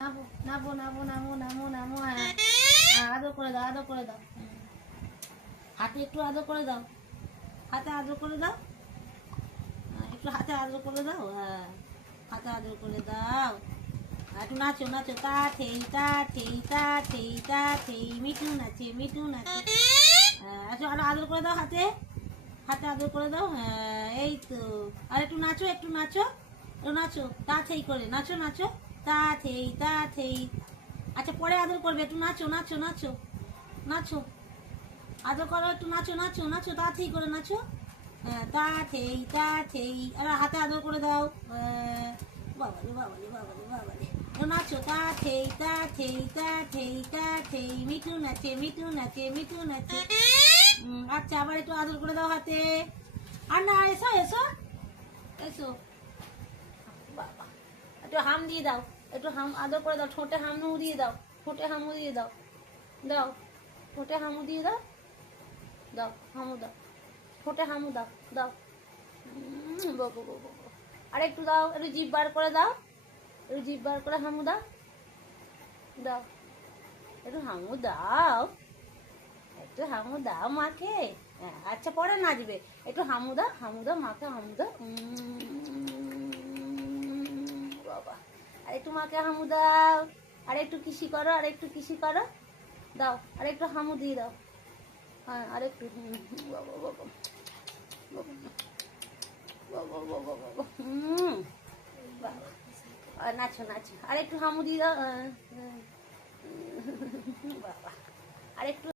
নামো নামো নামো নামো নামো নামো। হ্যাঁ আদর করে দাও, আদর করে দাও। হাতে একটু আদর করে দাও, হাতে আদর করে দাও। একটু হাতে আদর করে দাও। হ্যাঁ হাতে আদর করে দাও। একটু নাচো নাচো, তা থেই তা থেই তা থেই তা থেই। মিঠু নাচে, মিঠু নাচে। আচ্ছা আরো আদর করে দাও হাতে, হাতে আদর করে দাও। হ্যাঁ এই তো। আর একটু নাচো, একটু নাচো, একটু নাচো, তা থেই করে নাচো নাচো, তা থেই তা থেই। আচ্ছা পরে আদর করবে, একটু নাচো নাচো নাচো নাচো, আদর করো, একটু নাচো নাচো নাচো, তা থেই করে নাচো। হ্যাঁ তা থেই তা থেই। আর হাতে আদর করে দাও। বাবারে বাবারে বাবারে বাবারে। নাচো, তা থেই তা থেই তা থেই তা থেই। মিঠু নাচে, মিঠু নাচে, মিঠু নাচে। আচ্ছা আবার একটু আদর করে দাও হাতে। আর না, এসো এসো এসো। বাবা একটু হাম দিয়ে দাও, একটু হাম আদর করে দাও, ঠোঁটে হামু দিয়ে দাও, ঠোঁটে হামু দিয়ে দাও, দাও ঠোঁটে হামু দিয়ে দাও, দাও হামু দাও, ঠোঁটে হামু দাও, দাও। বাবু বাবু। আর একটু দাও, একটু জিভ বার করে দাও, একটু জিভ বার করে হামু দাও, দাও একটু হামু দাও, একটু হামু দাও মাকে। আচ্ছা পরে নাচবে, একটু হামু দাও, হামু দাও মাকে, হামু দাও। বাবা আর একটু মাকে হামু দাও। আর একটু কিসি করো, আর একটু কিসি করো, দাও আর একটু হামু দিয়ে দাও। হ্যাঁ আর একটু। বাবা বাবা বাবা বাবা বাবা। বাবা আর নাচো নাচো, আর একটু হামু দিয়ে দাও। বাবা আর একটু